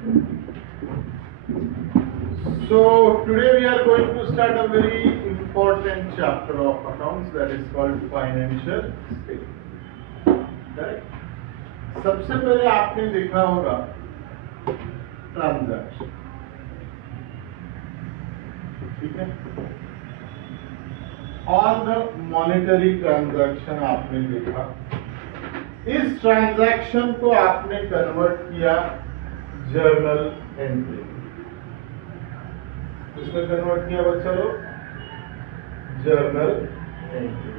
So today we are going to start a very important chapter of accounts, that is called financial statement. Correct? सबसे पहले आपने देखा होगा transaction, ठीक है, ऑन द मॉनेटरी ट्रांजैक्शन आपने देखा। इस ट्रांजैक्शन को आपने कन्वर्ट किया जर्नल एंट्री, इसमें कन्वर्ट किया बच्चा लोग जर्नल एंट्रीज।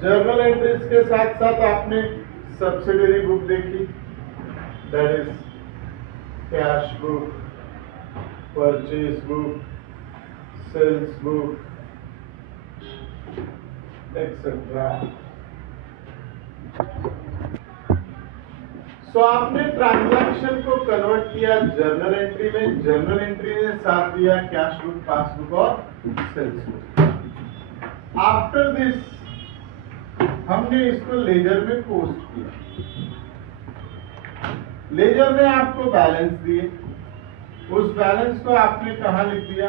जर्नल एंट्रीज के साथ साथ आपने सब्सिडरी बुक देखी, that is cash book, purchase book, sales book etcetera. तो आपने ट्रांजैक्शन को कन्वर्ट किया जर्नल एंट्री में। जर्नल एंट्री ने साथ दिया कैश बुक, पासबुक और सेल्स बुक। आफ्टर दिस हमने इसको लेजर में पोस्ट किया। लेजर ने आपको बैलेंस दिए, उस बैलेंस को आपने कहां लिख दिया?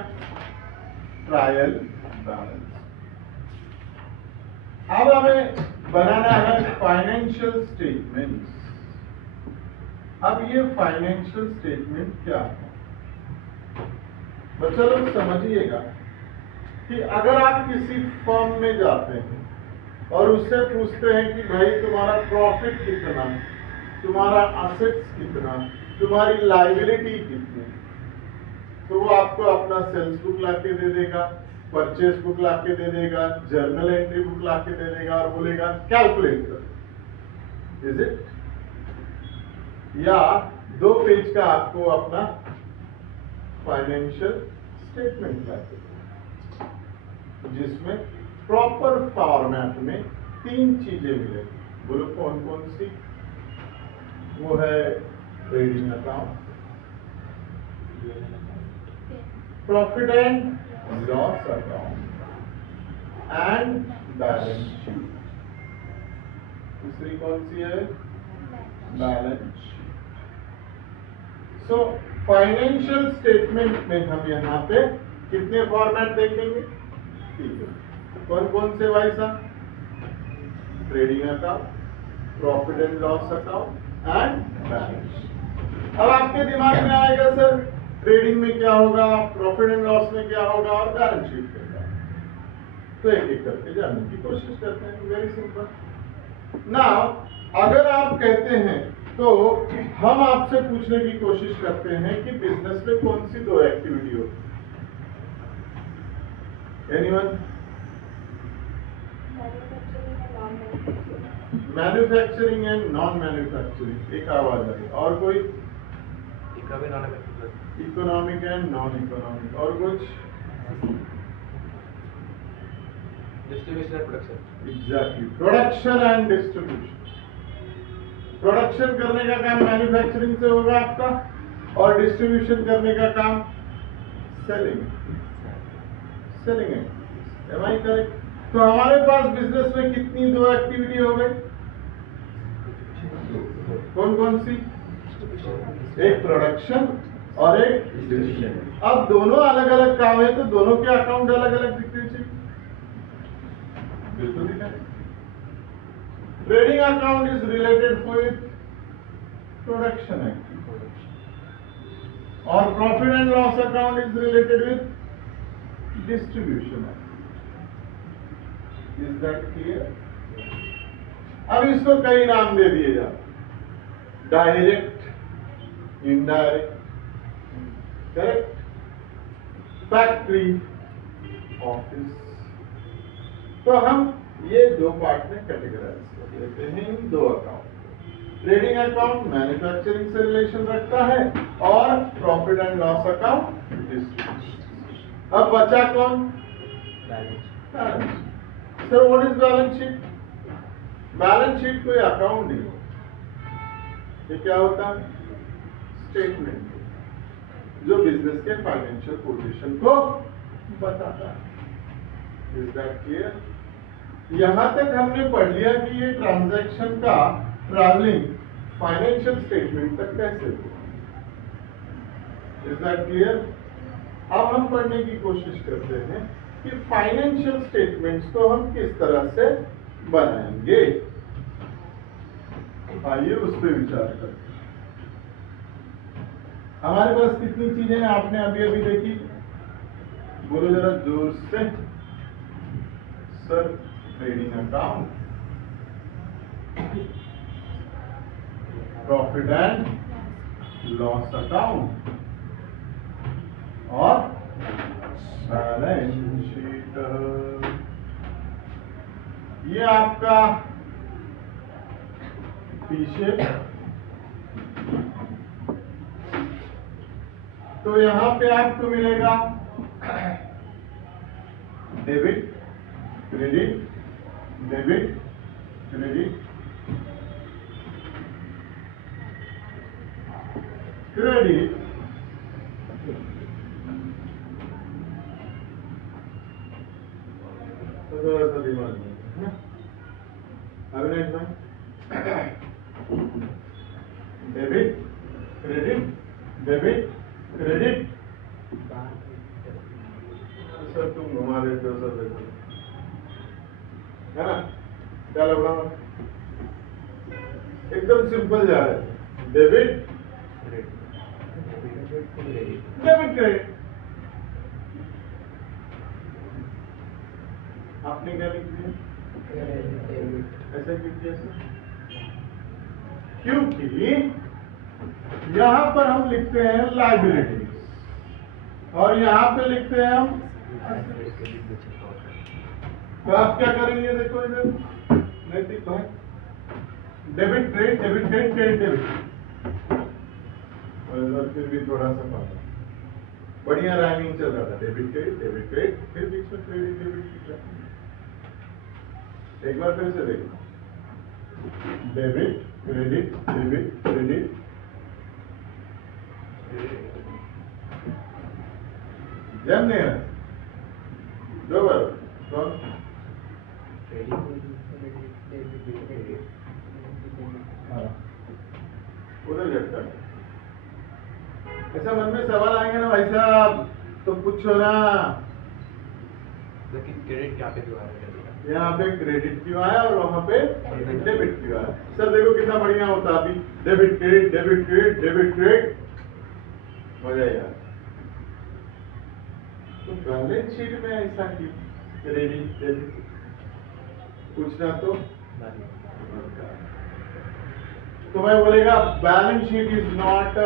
Trial balance. अब हमें बनाना है फाइनेंशियल स्टेटमेंट्स। अब ये फाइनेंशियल स्टेटमेंट क्या है? बच्चा लोग समझिएगा कि अगर आप किसी फर्म में जाते हैं और उससे पूछते हैं कि भाई तुम्हारा प्रॉफिट कितना, तुम्हारा असेट्स कितना, तुम्हारी लायबिलिटी कितनी, तो वो आपको अपना सेल्स बुक लाके दे देगा, परचेज बुक लाके दे देगा, जर्नल एंट्री बुक लाके दे देगा और बोलेगा कैलकुलेट कर। Is it? या 2 पेज का आपको अपना फाइनेंशियल स्टेटमेंट लाके देगा, जिसमें प्रॉपर फॉर्मेट में 3 चीजें मिलेगी। बोलो कौन कौन सी? वो है trading account, profit and loss account and balance sheet. दूसरी कौन सी है? Balance sheet. So financial statement में हम यहाँ पे कितने फॉर्मेट देखेंगे? ठीक है, कौन कौन से भाई साहब? Trading account, profit and loss account and balance sheet. अब आपके दिमाग में आएगा सर ट्रेडिंग में क्या होगा, प्रॉफिट एंड लॉस में क्या होगा और बैलेंस शीट में क्या होगा? तो एक एक करके जानने की कोशिश करते हैं। Very simple. नाउ अगर आप कहते हैं तो हम आपसे पूछने की कोशिश करते हैं कि बिजनेस में कौन सी 2 एक्टिविटी होती है? Anyone? Manufacturing and non manufacturing. एक आवाज आई। और कोई? Economic and non economic. और कुछ? Distribution and production. Exactly, production and distribution. Production करने का काम मैन्युफैक्चरिंग से होगा आपका, और डिस्ट्रीब्यूशन करने का काम सेलिंग है। Am I correct? तो हमारे पास बिजनेस में कितनी 2 एक्टिविटी हो गई? कौन कौन सी? एक प्रोडक्शन और एक डिस्ट्रीब्यूशन। अब दोनों अलग अलग काम है, तो दोनों के अकाउंट अलग अलग दिखने चाहिए। बिल्कुल दिखा। Trading account is related with production activity और profit and loss account is related with distribution activity. Is that clear? अब इसको कई नाम दे दिए जाते, direct, indirect, correct, factory, office. तो हम ये 2 पार्ट में कैटेगराइज कर लेते हैं इन 2 अकाउंट। ट्रेडिंग अकाउंट मैन्युफैक्चरिंग से रिलेशन रखता है और profit and loss account distribution. अब बचा कौन? Balance. Sir what is balance sheet? Balance sheet कोई अकाउंट नहीं होता, ये क्या होता है? स्टेटमेंट, जो बिजनेस के फाइनेंशियल पोजीशन को बताता है। Is that clear? यहां तक हमने पढ़ लिया कि ये ट्रांजैक्शन का ट्रैवलिंग फाइनेंशियल स्टेटमेंट तक कैसे हुआ? Is that clear? अब हम पढ़ने की कोशिश करते हैं कि फाइनेंशियल स्टेटमेंट्स को हम किस तरह से बनाएंगे। आइए उस पर विचार करते हैं। हमारे पास कितनी चीजें हैं आपने अभी अभी देखी? बोलो जरा जोर से। Sir, trading account, profit and loss account और बैलेंस शीट। ये आपका पीछे, तो यहां पे आपको मिलेगा debit credit, debit credit, credit, तो थोड़ा सा दिमाग में अविनाश भाई, debit credit, debit credit. Sir तुम घुमा देते हो सर, देखो है ना, क्या लग रहा है? एकदम सिंपल जा रहा है। Debit debit credit. आपने क्या लिख दिया? ऐसे लिख दिया सर, क्योंकि यहां पर हम लिखते हैं लाइबिलिटीज और यहां पे लिखते हैं हम। तो आप क्या करेंगे? देखो इधर नैतिक भाई, debit credit, debit credit, credit debit, और इधर फिर भी थोड़ा सा पाता, बढ़िया राइमिंग चल रहा था। डेबिट क्रेडिट, डेबिट क्रेडिट, फिर बीच में क्रेडिट डेबिट। एक बार फिर से देखो, डेबिट क्रेडिट, डेबिट क्रेडिट, ध्यान नहीं है दो बार कौन? उधर घटता ऐसा मन में सवाल आएंगे ना भाई साहब, तो पूछो ना। लेकिन क्रेडिट यहाँ पे क्यों आया? यहाँ पे क्रेडिट क्यों आया और वहां पे डेबिट क्यों आया? सर देखो कितना बढ़िया होता अभी, debit credit, debit credit, debit credit, मजा ही आया। तो बैलेंस शीट में ऐसा क्यों? क्रेडिट डेबिट पूछना तो मैं बोलेगा balance sheet is not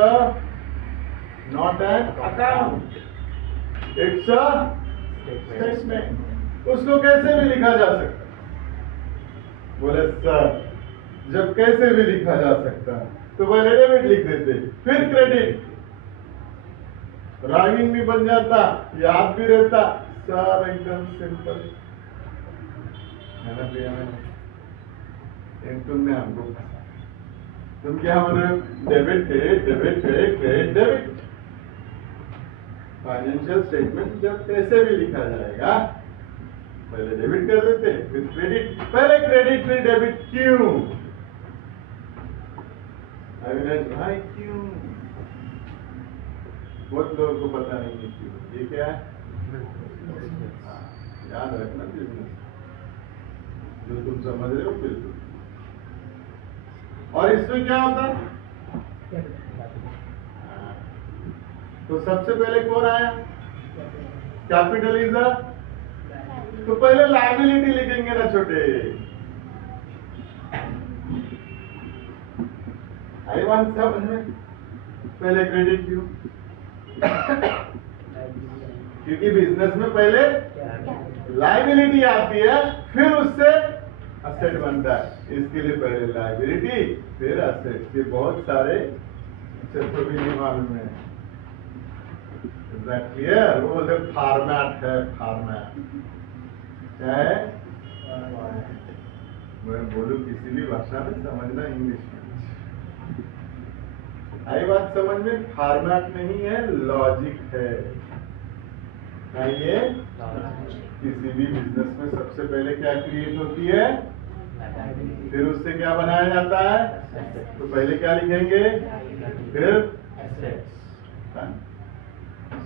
an account, it's a statement. उसको कैसे भी लिखा जा सकता? बोले सर जब कैसे भी लिखा जा सकता तो पहले डेबिट लिख देते, फिर क्रेडिट, राइमिंग भी बन जाता, याद भी रहता। सर एकदम सिंपल है ना प्रिया? तुमने हमको तुम क्या बोल रहे हो? Debit credit, debit credit, credit debit. Financial statement जब कैसे भी लिखा जाएगा, पहले डेबिट कर देते फिर क्रेडिट, पहले क्रेडिट फिर डेबिट। क्यों अविनाश भाई? क्यों? बहुत लोगों को पता नहीं है क्यों। ये क्या है? याद रखना, बिजनेस जो तुम समझ रहे हो बिल्कुल। और इसमें क्या होता है? तो सबसे पहले कौन आया? कैपिटल इज द, तो पहले लायबिलिटी लिखेंगे ना छोटे। आई बात समझ में? पहले क्रेडिट क्यों? क्योंकि बिजनेस में पहले लायबिलिटी आती है, फिर उससे असेट बनता है। इसके लिए पहले लायबिलिटी फिर असेट। ये बहुत सारे तो भी नहीं मालूम है। क्लियर? वो बोलते फॉर्मेट है, फॉर्मेट क्या है? मैं बोलूं किसी भी भाषा में, समझना इंग्लिश में। आई बात समझ में? फॉर्मेट नहीं है, लॉजिक है। ये किसी भी बिजनेस में सबसे पहले क्या क्रिएट होती है? फिर उससे क्या बनाया जाता है? तो पहले क्या लिखेंगे, फिर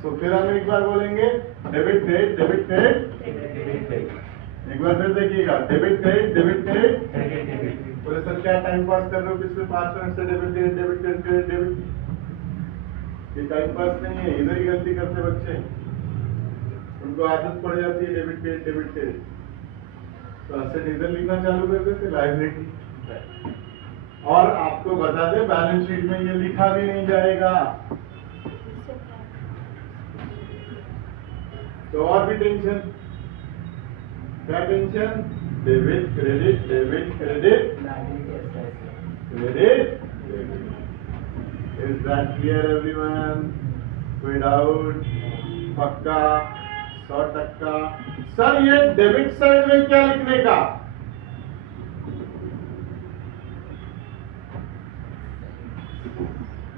तो फिर हम एक बार बोलेंगे डेबिट क्रेडिट, डेबिट क्रेडिट। एक बार फिर देखिएगा, डेबिट क्रेडिट, डेबिट क्रेडिट। बोले सर क्या टाइम पास कर रहे हो पिछले 5 मिनट से, debit credit, debit credit, credit debit. ये टाइम पास नहीं है, इधर ही गलती करते बच्चे, उनको आदत पड़ जाती है डेबिट क्रेडिट, डेबिट क्रेडिट। तो असेट इधर लिखना चालू कर देते, लायबिलिटी। और आपको बता दें बैलेंस शीट में ये लिखा भी नहीं जाएगा। तो और भी टेंशन, क्या tension? Debit credit, debit credit, credit. Is that clear everyone? कोई डाउट? पक्का 100%? सर ये डेबिट साइड में क्या लिखने का?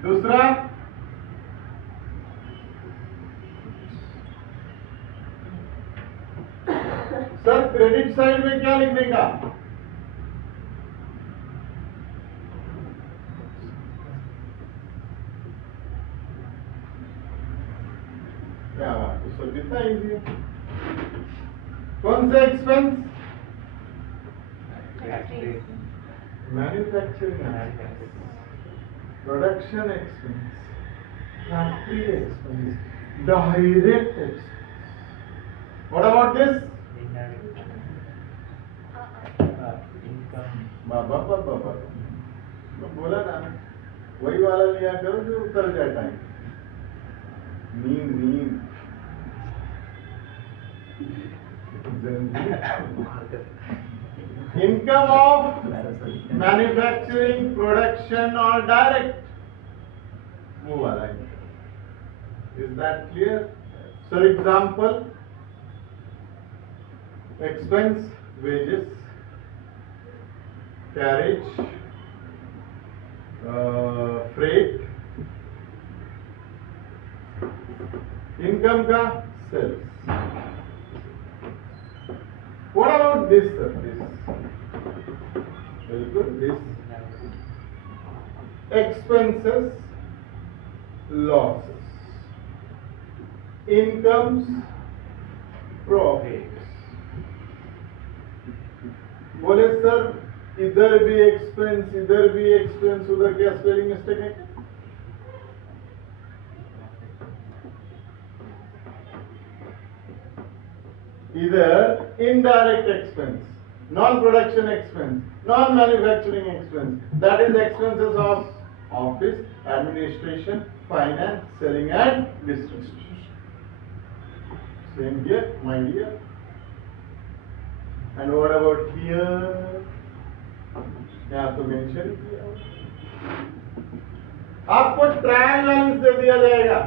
दूसरा, सर क्रेडिट साइड में क्या लिखने का? क्या बात है सर, कितना इजी है। कौन से expense? Manufacturing, production expense, factory expense, direct expense. What about this? बाबा बाबा बाबा, तो बोला ना, वही वाला लिया करो जो उतर जाए टाइम। नींद नींद इनकम ऑफ मैन्युफैक्चरिंग, प्रोडक्शन और डायरेक्ट, वो वाला income. Is that clear? Sir example, expense wages, carriage, freight, income का sales. What about this, sir? This, बिल्कुल this, expenses, losses, incomes, profits। बोले सर इधर भी एक्सपेंस, इधर भी एक्सपेंस, उधर क्या स्पेलिंग मिस्टेक है? इधर indirect expense, non production expense, non manufacturing expense, that is expenses of office, administration, finance, selling and distribution. Same here my dear. And what about here? यहाँ तो मेंशन किया, आपको ट्रायल बैलेंस दे दिया जाएगा।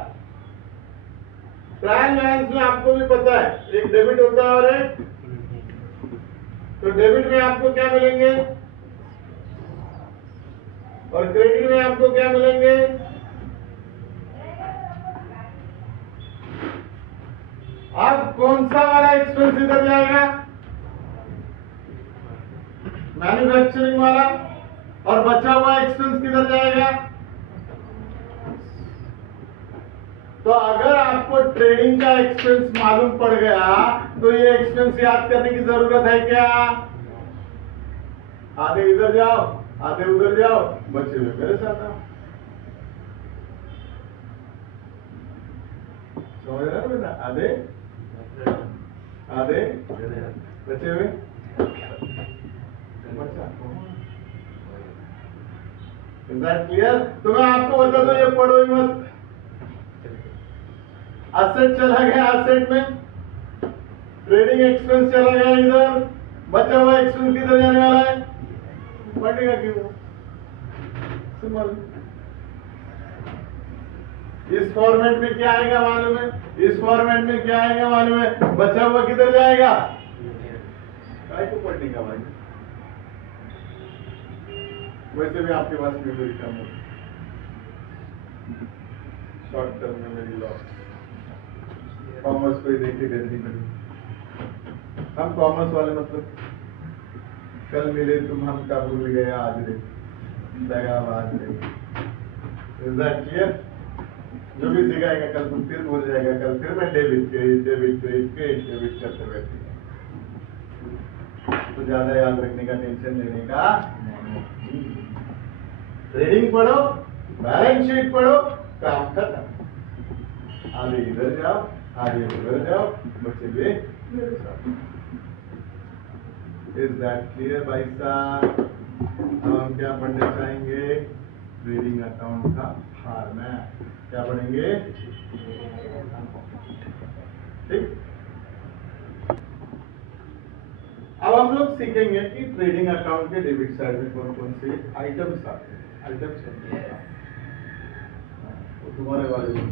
Trial balance में आपको भी पता है, एक डेबिट होता है और एक, तो डेबिट में आपको क्या मिलेंगे और क्रेडिट में आपको क्या मिलेंगे? अब कौन सा वाला एक्सपेंस इधर जाएगा? मैन्युफैक्चरिंग वाला। और बचा हुआ एक्सपेंस किधर जाएगा? तो अगर आपको ट्रेडिंग का एक्सपेंस मालूम पड़ गया तो ये एक्सपेंस याद करने की जरूरत है क्या? आधे इधर जाओ, आधे उधर जाओ, बचे हुए मेरे साथ आओ। समझ रहे हो बेटा? आधे आधे बचे हुए इज दैट क्लियर? तो मैं आपको बता दूं, ये पढ़ो ही मत। असेट चला गया असेट में, ट्रेडिंग एक्सपेंस चला गया इधर, बचा हुआ एक्सपेंस किधर जाने वाला है? बढ़ेगा क्यों? सिंपल। इस फॉर्मेट में क्या आएगा मालूम है? इस फॉर्मेट में क्या आएगा मालूम है? बचा हुआ किधर जाएगा? काय को पढ़ने का भाई? वैसे भी आपके पास मेमोरी कम हो, short term memory loss. Commerce को ही देखिए गंदी करी, हम कॉमर्स वाले मतलब कल मिले तुम हमका भूल गए आज रे दगाबाज रे। Is that clear? जो भी सिखाएगा कल तुम फिर भूल जाएगा, कल फिर मैं डेबिट करते बैठे। तो ज्यादा याद रखने का, टेंशन लेने का नहीं। ट्रेडिंग पढ़ो, बैलेंस शीट पढ़ो, काम खत्म। आगे इधर जाओ, आगे उधर जाओ, बच्चे भी मेरे साथ। इज दैट क्लियर भाई साहब? अब हम क्या पढ़ने चाहेंगे? ट्रेडिंग अकाउंट का फॉर्मेट क्या पढ़ेंगे? ठीक। अब हम लोग सीखेंगे कि ट्रेडिंग अकाउंट के डेबिट साइड में कौन कौन से आइटम्स आते हैं। आइटम्स वो तुम्हारे वाले में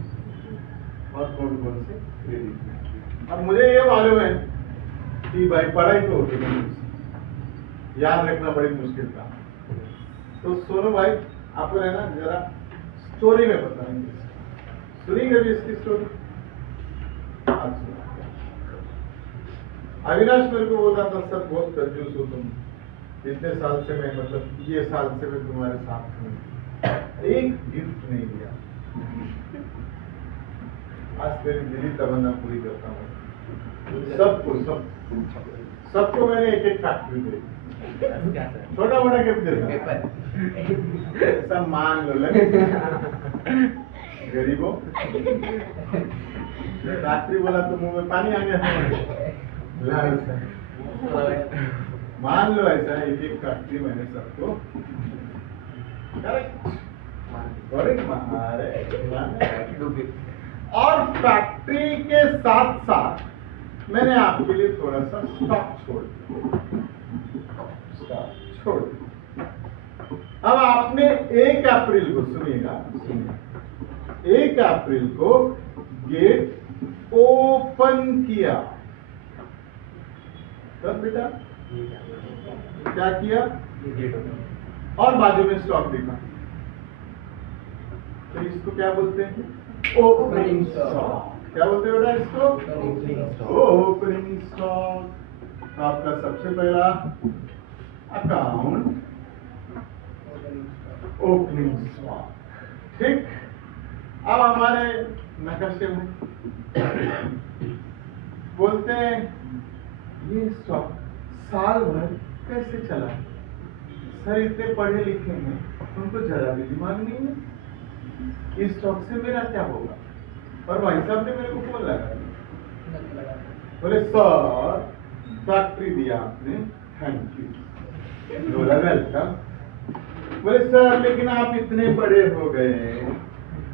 और कौन कौन से ट्रेडिंग। अब मुझे ये मालूम है कि भाई पढ़ाई तो होती है, याद रखना बड़ी मुश्किल काम। तो सोनू भाई आपको है ना जरा स्टोरी में बताएंगे। सुनेंगे भी इसकी स्टोरी? आज सुना। अविनाश मेरे को बोलता था सर बहुत कंजूस हो तुम, इतने साल से मैं, मतलब ये साल से मैं तुम्हारे साथ हूँ, एक गिफ्ट नहीं दिया। आज तेरी दिली तमन्ना पूरी करता हूँ। सबको मैंने एक एक फैक्ट्री दी, छोटा मोटा गिफ्ट देता, सब मान लो लगे गरीबों। फैक्ट्री बोला तो मुंह में पानी आ गया। मान लो ऐसा एक एक फैक्ट्री मैंने सबको करेक्ट और फैक्ट्री के साथ साथ मैंने आपके लिए थोड़ा सा स्टॉक छोड़ दिया। अब आपने 1 अप्रैल को सुनिएगा, 1 अप्रैल को गेट ओपन किया। तब बेटा क्या किया? और बाजू में स्टॉक दिखा, तो इसको क्या बोलते हैं? Opening stock. क्या बोलते हैं बेटा इसको? Opening stock. तो आपका सबसे पहला अकाउंट ओपनिंग स्टॉक। ठीक। अब हमारे नक्शे में बोलते हैं ये स्टॉक साल भर कैसे चला? सर इतने पढ़े लिखे हैं, उनको जरा भी दिमाग नहीं है, इस स्टॉक से मेरा क्या होगा? और भाई साहब ने मेरे को फोन लगाया, बोले सर फैक्ट्री दिया आपने, थैंक यू। बोला वेलकम। बोले सर लेकिन आप इतने बड़े हो गए,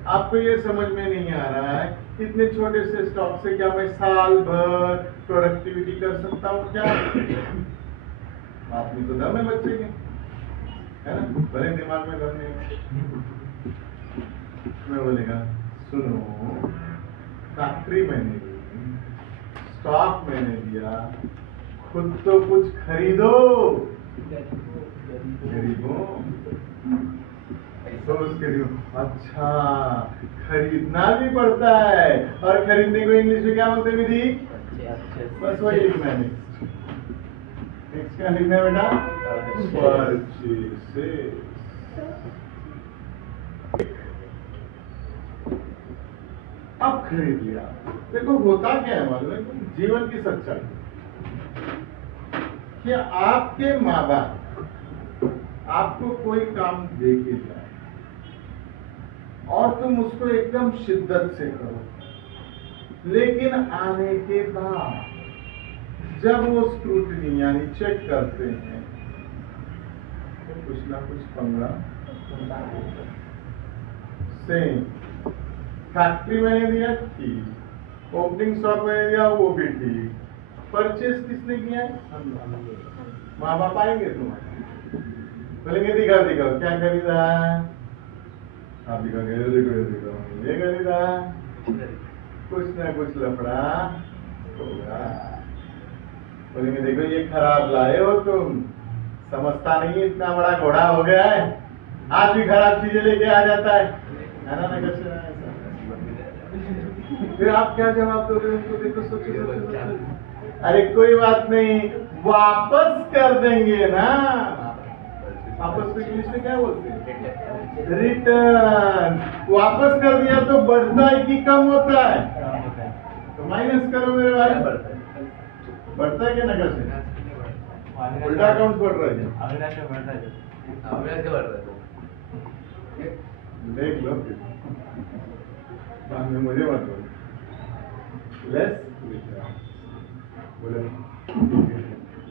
आपको ये समझ में नहीं आ रहा है इतने छोटे से स्टॉक से क्या मैं साल भर प्रोडक्टिविटी कर सकता हूँ क्या? आदमी तो दम है बच्चे के, है ना, भले दिमाग में दम नहीं। मैं बोलेगा सुनो, फैक्ट्री मैंने दी, स्टॉक मैंने दिया, खुद तो कुछ खरीदो गरीबों। तो उसके लिए अच्छा खरीदना भी पड़ता है, और खरीदने को इंग्लिश में क्या बोलते हैं विधि? बस वही लिखना है। नेक्स्ट क्या लिखना है बेटा? परचेसेस। अब खरीद लिया। देखो होता क्या है मालूम है? जीवन की सच्चाई कि आपके माँ बाप आपको कोई काम दे के जाए और तुम उसको एकदम शिद्दत से करो, लेकिन आने के बाद जब वो स्क्रूटनी यानी चेक करते हैं तो कुछ ना कुछ पंगा। सेम फैक्ट्री मैंने दिया ठीक, ओपनिंग स्टॉक मैंने दिया वो भी ठीक, परचेस किसने किया है? माँ बाप आएंगे तुम्हारे, बोलेंगे दिखाओ दिखाओ क्या खरीदा है? आप दिखाओगे देखो ये खरीदा, कुछ ना कुछ लफड़ा होगा। बोलेंगे देखो ये खराब लाए हो तुम, समझता नहीं इतना बड़ा घोड़ा हो गया है, आज भी खराब चीजें लेके आ जाता है ना? कैसे फिर आप क्या जवाब दोगे उनको? देखो सोचो, अरे कोई बात नहीं, वापस कर देंगे ना। वापस को इंग्लिश में क्या बोलते हैं? रिटर्न। वापस कर दिया तो बढ़ता है कि कम होता है? तो माइनस करो मेरे भाई। बढ़ता है क्या नगर से? उल्टा अकाउंट बढ़ रहा है क्या? अविनाश का बढ़ रहा है। देख लो बाद में मुझे मत बोलो। लेस बोले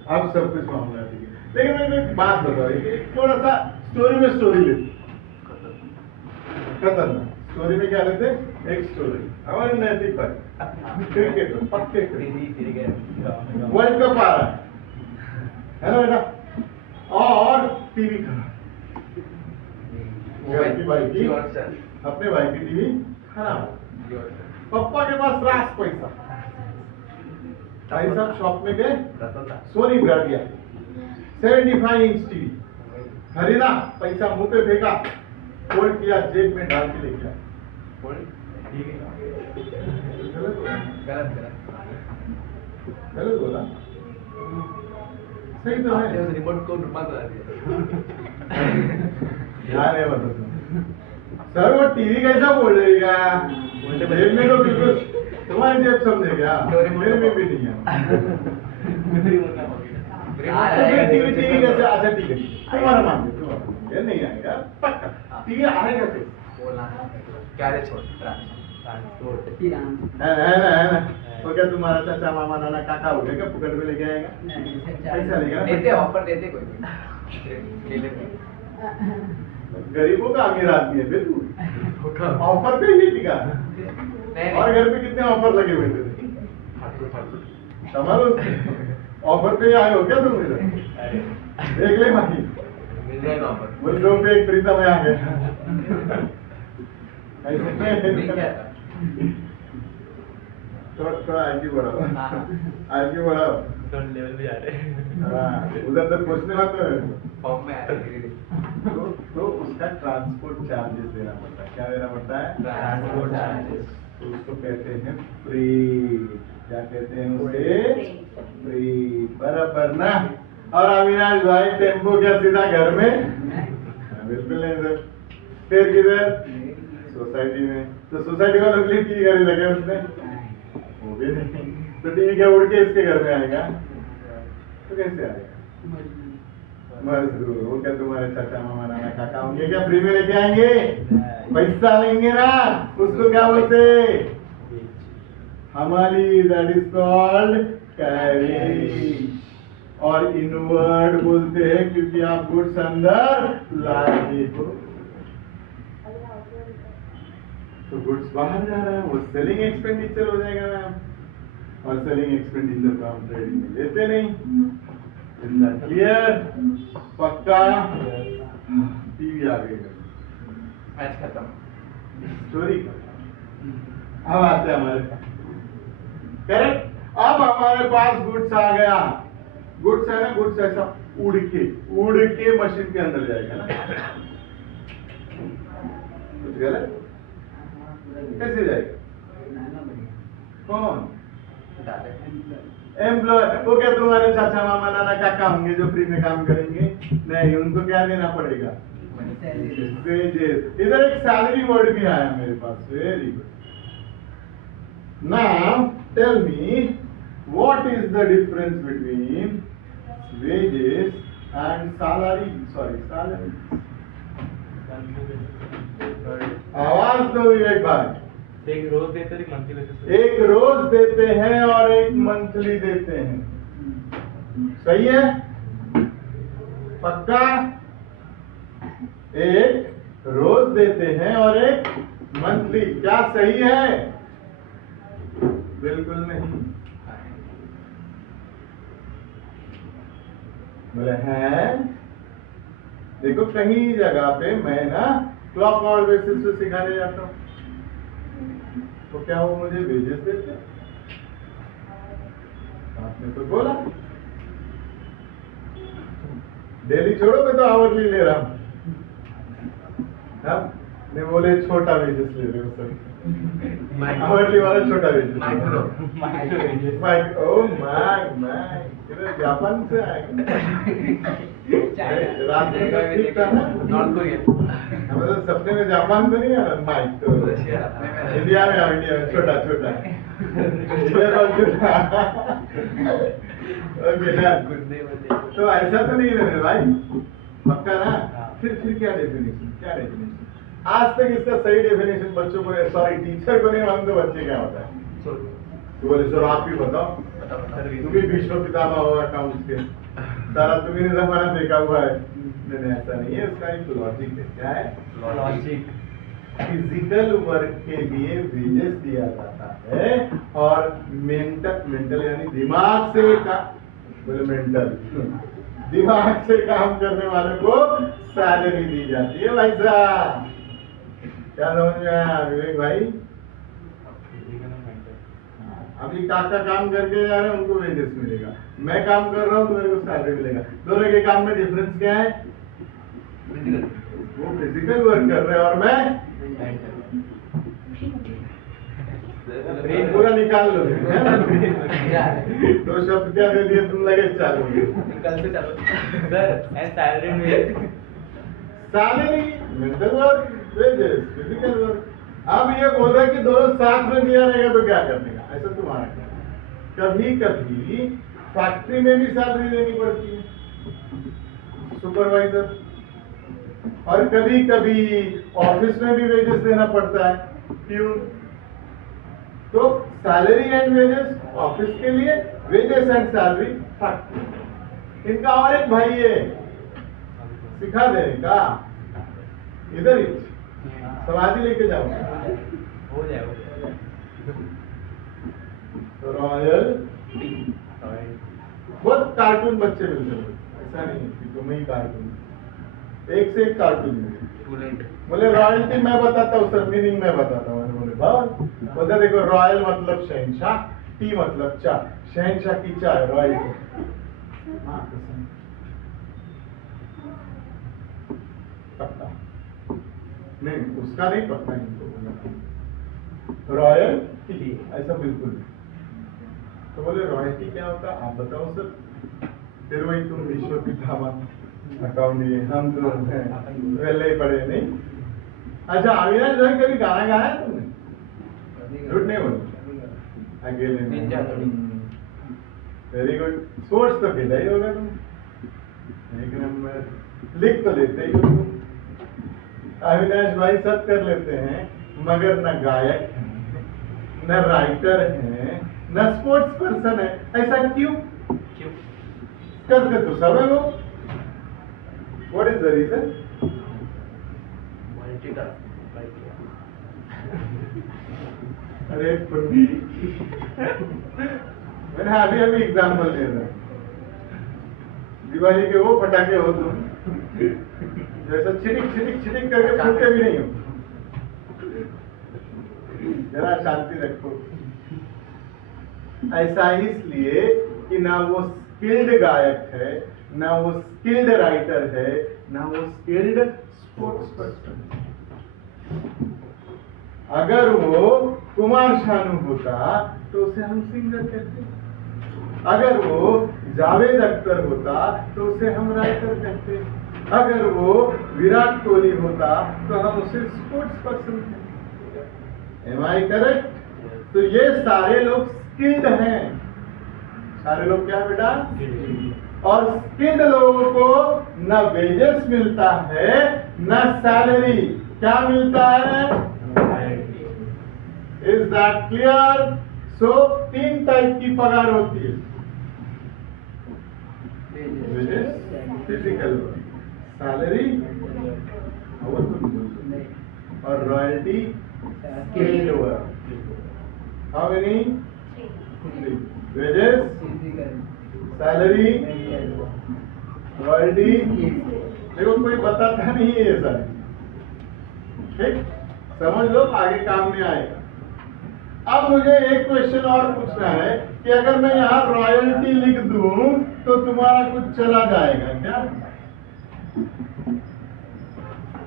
अब सब कुछ मामला ठीक है, लेकिन मैं एक बात बताओ, एक थोड़ा सा स्टोरी में स्टोरी लेते। खतरनाक स्टोरी में क्या लेते? एक स्टोरी हमारे नैतिक पर क्रिकेट में पक्के वर्ल्ड कप आ रहा है ना बेटा, और टीवी खराब, घर की भाई की, अपने भाई की टीवी खराब, पापा के पास रास पैसा, भाई साहब शॉप में गए, सोनी ब्राडिया 75 इंच टीवी खरीदा, पैसा मुंह पे फेंका, फोल्ड किया, जेब में डाल के लेके आया। गलत बोला? सही तो है। रिमोट को रुपा बता दिया। यार ये बता सर, वो टीवी कैसा बोलेगा? जेब में तो बिल्कुल तुम्हारी जेब समझे क्या? मेरे में भी नहीं है। टीवी कैसे? अच्छा ठीक है, तुम्हारा मान लो, तुम्हारा ये नहीं आएगा पक्का। टीवी आएगा कैसे? कैरेज ट्रांसपोर्ट है ना। तो क्या तुम्हारा चाचा मामा नाना काका हो गया क्या? पकड़ में लेके आएगा? पैसा लेगा? देते ऑफर देते कोई केले गरीबों का अमीर आदमी है फिर तू। ऑफर पे ही टिका। और घर पे कितने ऑफर लगे हुए थे? संभालो, ऑफर पे आए हो क्या तुम इधर? देख ले माही, मिल जाएगा ऑफर। विंडो पे एक प्रीतम में आ गया। थोड़ा आगे बढ़ाओ, आगे बढ़ाओ। लेवल पे जा रहे उधर तक पहुंचने मत। फॉर्म में आ रहे तो उसका ट्रांसपोर्ट चार्जेस देना पड़ता है। क्या देना पड़ता है? Transport charges. तो उसको कहते हैं फ्री। क्या कहते हैं उसे? फ्री। बराबर ना। और अविनाश भाई टेम्पो क्या सीधा घर में? बिल्कुल नहीं सर। फिर किधर? सोसाइटी में। तो सोसाइटी वालों के लिए टीवी खरीदा क्या उसने? वो भी नहीं। तो टीवी क्या उड़ के इसके घर में आएगा? तो कैसे आएगा? मजदूर। वो क्या तुम्हारे चाचा मामा नाना काका होंगे क्या फ्री में लेके आएंगे? पैसा लेंगे ना, उसको क्या बोलते? हमारी, दैट इज कॉल्ड कैरेज। और इनवर्ड बोलते हैं क्योंकि आप गुड्स अंदर लाए हो। तो गुड्स बाहर जा रहा है, वो सेलिंग एक्सपेंडिचर हो जाएगा मैम। और सेलिंग एक्सपेंडिचर का हम ट्रेडिंग में लेते नहीं। क्लियर? पक्का? टीवी आ गई, मैच खत्म। स्टोरी अब आते हैं हमारे पास। करेक्ट। अब हमारे पास गुड्स आ गया। गुड्स है ना, गुड्स ऐसा उड़ के मशीन के अंदर जाएगा ना। कुछ गलत? कैसे जाएगा? कौन? एम्प्लॉय। वो क्या तुम्हारे चाचा मामा नाना काका होंगे जो फ्री में काम करेंगे? नहीं, उनको क्या देना पड़ेगा? वेजेस। इधर एक सैलरी वर्ड भी आया मेरे पास। Very good. Now tell me what is the difference between wages and salary? Salary. आवाज दो एक बार। एक रोज देते हैं, मंथली बेसिस। एक रोज देते हैं और एक मंथली देते हैं। सही है? पक्का? एक रोज देते हैं और एक मंथली। क्या सही है? बिल्कुल नहीं। बोले हैं? देखो कहीं जगह पे मैं ना क्लॉक आवर बेसिस पे सिखाने जाता हूँ, तो क्या वो मुझे वेजेस देते? आपने तो बोला डेली छोड़ो, मैं तो आवरली ले रहा हूँ। अब नहीं बोले छोटा वेजेस ले रहे हो सर, माइक्रो आवरली वाला छोटा वेजेस। Micro wages। माइक ओ माइक इधर जापान से आए। रात में सब ठीक था ना? North Korea. हमें तो सपने में जापान तो नहीं आना माइक तो रशिया। इंडिया में आओ, इंडिया में छोटा छोटा इधर और छोटा। ओके ना, गुड्डे बंदे। तो ऐसा तो नहीं है भाई, पक्का ना? फिर क्या डेफिनेशन, क्या डेफिनेशन? आज तक इसका सही डेफिनेशन बच्चों को, सॉरी टीचर को नहीं मालूम तो बच्चे क्या होता है? तो बोले सर आप ही बताओ, तुम भी विश्व पितामह हो अकाउंट्स के, सारा तुम्ही ने जमाना देखा हुआ है। नहीं ऐसा नहीं है, उसका एक लॉजिक है। क्या है लॉजिक? फिजिकल वर्क के लिए वेजेस दिया जाता है और मेंटल यानी दिमाग से बोले मेंटल दिमाग से काम करने वाले को सैलरी दी जाती है भाई साहब। क्या समझ में आया विवेक भाई? अभी काका काम करके जा रहे हैं, उनको वेजेस मिलेगा, मैं काम कर रहा हूँ तो मेरे को सैलरी मिलेगा। दोनों के काम में डिफरेंस क्या है? वो फिजिकल वर्क कर रहे हैं और मैं पूरा निकाल लो, है ना? दो शब्द क्या दे दिए तुम, लगे चालू कल से चलो सर। एंड सैलरी में salary, mental work, wages, physical work. अब ये बोल रहा है कि दोनों साथ में दिया रहेगा तो क्या करने का, ऐसा तुम्हारा क्या? कभी कभी फैक्ट्री में भी सैलरी देनी पड़ती है, सुपरवाइजर, और कभी कभी ऑफिस में भी वेजेस देना पड़ता है, प्यून। तो सैलरी एंड वेजेस ऑफिस के लिए, वेजेस एंड सैलरी फैक्ट्री। इनका और एक भाई है, सिखा देने का, इधर ही समाधि लेके जाओ। हो जाए रॉयल बहुत कार्टून बच्चे मिलते हैं, ऐसा नहीं कि तुम ही कार्टून, एक से एक कार्टून मिले। बोले रॉयल्टी मैं बताता हूँ सर, मीनिंग मैं बताता हूँ। बोले बोलते देखो, रॉयल मतलब शहनशाह, टी मतलब चाय, शहनशाह की चाय रॉयल्टी। पक्का नहीं, उसका नहीं पक्का, इनको रॉयल टी ऐसा बिल्कुल नहीं। तो बोले रॉयल्टी क्या होता है आप बताओ सर। फिर वही तुम विश्व पितामह अकाउंट, हम तो पहले ही पढ़े नहीं। अच्छा अविनाश भाई कभी गाना गाया है तुमने? झूठ नहीं बोल, अकेले में। Very good. स्पोर्ट्स तो खेला ही होगा तुम, एक नंबर। लिख तो लेते ही हो तुम। अविनाश भाई सब कर लेते हैं, मगर न गायक है, न राइटर है, न स्पोर्ट्स पर्सन है। ऐसा क्यों? करते तो सब है वो। What is the reason? अरे कुंडी मैंने अभी एग्जाम्पल दे रहा। दिवाली के वो पटाखे हो तुम जैसा छिटिक छिटिक छिटिक करके फूटते भी नहीं हो। जरा शांति रखो। ऐसा इसलिए कि ना वो स्किल्ड गायक है, ना वो स्किल्ड राइटर है, ना वो स्किल्ड स्पोर्ट्स पर्सन। अगर वो कुमार शानू होता तो उसे हम सिंगर कहते, अगर वो जावेद अख्तर होता तो उसे हम राइटर कहते, अगर वो विराट कोहली होता तो हम उसे स्पोर्ट्स पर्सन कहते। Am I correct? तो ये सारे लोग स्किल्ड हैं। सारे लोग क्या बेटा? और स्किल्ड लोगों को न वेजेस मिलता है न सैलरी। क्या मिलता है? Is that clear? So 3 type की पगार होती है, फिजिकल सैलरी और royalty skilled work. How many? Wages, salary, royalty. देखो कोई बताता नहीं है ये सारी, ठीक? समझ लो, आगे काम में आएगा। अब मुझे एक क्वेश्चन और पूछना है कि अगर मैं यहाँ रॉयल्टी लिख दूं तो तुम्हारा कुछ चला जाएगा क्या?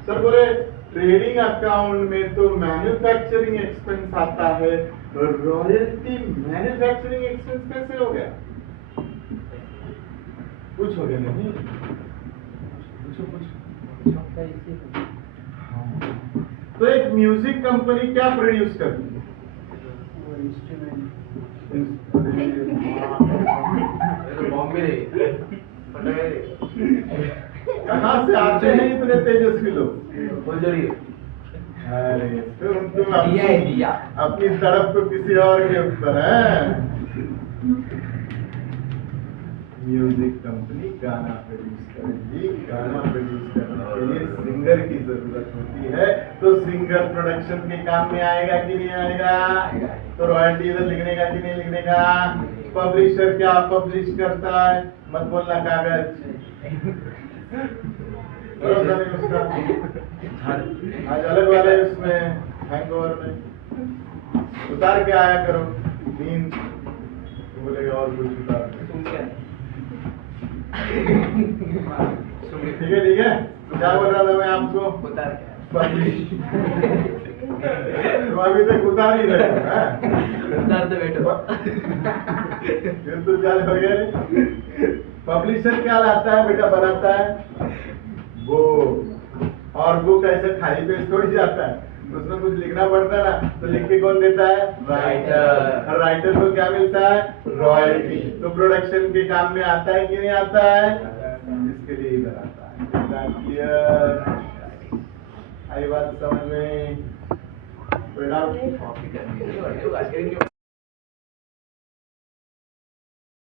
सर बोले ट्रेडिंग अकाउंट में तो मैन्युफैक्चरिंग एक्सपेंस आता है, रॉयल्टी मैन्युफैक्चरिंग एक्सपेंस कैसे हो गया? कुछ हो गया नहीं? पूछो। तो एक म्यूजिक कंपनी क्या प्रोड्यूस करती है? बॉम्बे कहाँ से आते हैं इतने तेजस्वी लोग? फुलझड़ी अरे तुम दिया है, दिया। अपनी तरफ को किसी और के ऊपर है। म्यूजिक कंपनी गाना प्रोड्यूस करेगी, गाना प्रोड्यूस करने के लिए सिंगर की जरूरत होती है, तो सिंगर प्रोडक्शन के काम में आएगा कि नहीं आएगा? तो रॉयल्टी इधर लिखने का कि नहीं लिखने का? पब्लिशर क्या पब्लिश करता है? मत बोलना कागज, भरोसा नहीं उसका। आज अलग वाला है उसमें हैंगओवर में उतार के आया करो नींद, बोलेगा और कुछ उतार के। ठीक है क्या बोल रहा था मैं आपको? उतार पब्लिश तुम अभी तक उतार ही रहे हो, हैं? उतार दे बैठो फिर तो चाल हो गया। पब्लिशर क्या लाता है बेटा? बनाता है बुक, और बुक ऐसे खाली पेज थोड़ी जाता है, उसमें कुछ लिखना पड़ता है ना, तो लिख के कौन देता है? राइटर। राइटर को क्या मिलता है? रॉयल्टी। तो प्रोडक्शन के काम में आता है कि नहीं आता है? इसके लिए इधर आता है।